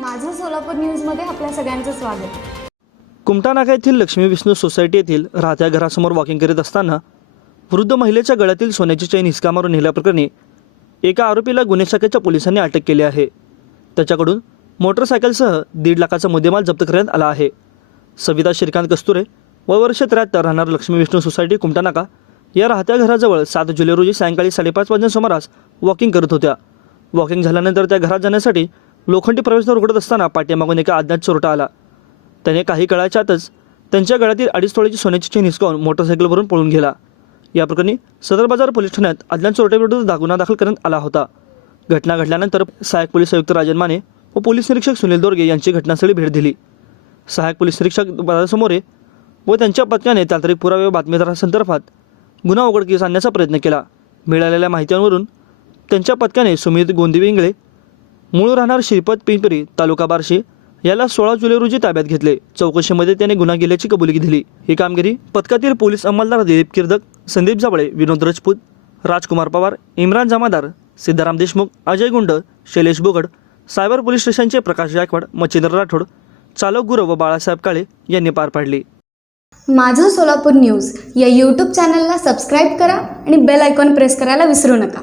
सोलापूर न्यूजमध्ये आपल्या सगळ्यांचं स्वागत. कुमटा नाका येथील लक्ष्मी विष्णू सोसायटी येथील राहत्या घरासमोर वॉकिंग करीत असताना वृद्ध महिलेच्या गळ्यातील सोन्याची चैन हिसका मारून नेल्याप्रकरणी एका आरोपीला गुन्हे शाखेच्या पोलिसांनी अटक केली आहे. त्याच्याकडून मोटरसायकलसह दीड लाखाचा मुद्देमाल जप्त करण्यात आला आहे. सविता श्रीकांत कस्तुरे व वर्ष त्र्याहत्तर राहणार लक्ष्मी विष्णू सोसायटी कुमटा नाका या राहत्या घराजवळ सात जुलै रोजी सायंकाळी साडेपाच वाजल्या सुमारास वॉकिंग करत होत्या. वॉकिंग झाल्यानंतर त्या घरात जाण्यासाठी लोखंडी प्रवेशद्वार उघडत असताना पाठीमागून एका अज्ञात चोरटा आला. त्याने काही काळाच्या आतच त्यांच्या गळ्यातील अडीच तोळ्याची सोन्याची चेन हिसकावून मोटरसायकलवरून पळून गेला. या प्रकरणी सदर बाजार पोलीस ठाण्यात अज्ञात चोरट्याविरुद्ध दा- गुन्हा दाखल करण्यात आला होता. घटना घडल्यानंतर सहाय्यक पोलीस आयुक्त राजन माने व पोलीस निरीक्षक सुनील दोरगे यांची घटनास्थळी भेट दिली. सहाय्यक पोलीस निरीक्षक बाळासमोरे व त्यांच्या पत्न्याने तांत्रिक पुरावे व बातमीदारांसंदर्भात गुन्हा उघडकीस आणण्याचा प्रयत्न केला. मिळालेल्या माहितीवरून त्यांच्या पत्क्याने सुमित गोंदिविंगळे मूळ राहणार श्रीपद पिंपरी तालुका बार्शी. याला सोळा जुलै रोजी ताब्यात घेतले. चौकशीमध्ये त्याने गुन्हा केल्याची कबुली दिली. ही कामगिरी पथकातील पोलीस अंमलदार दिलीप किर्दक संदीप जावळे विनोद राजपूत राजकुमार पवार इम्रान जमादार सिद्धाराम देशमुख अजय गुंड शैलेश बोगड सायबर पोलीस स्टेशनचे प्रकाश गायकवाड मच्छिंद्र राठोड चालक गुरव व बाळासाहेब काळे यांनी पार पाडली. माझं सोलापूर न्यूज या यूट्यूब चॅनलला सबस्क्राईब करा आणि बेल आयकॉन प्रेस करायला विसरू नका.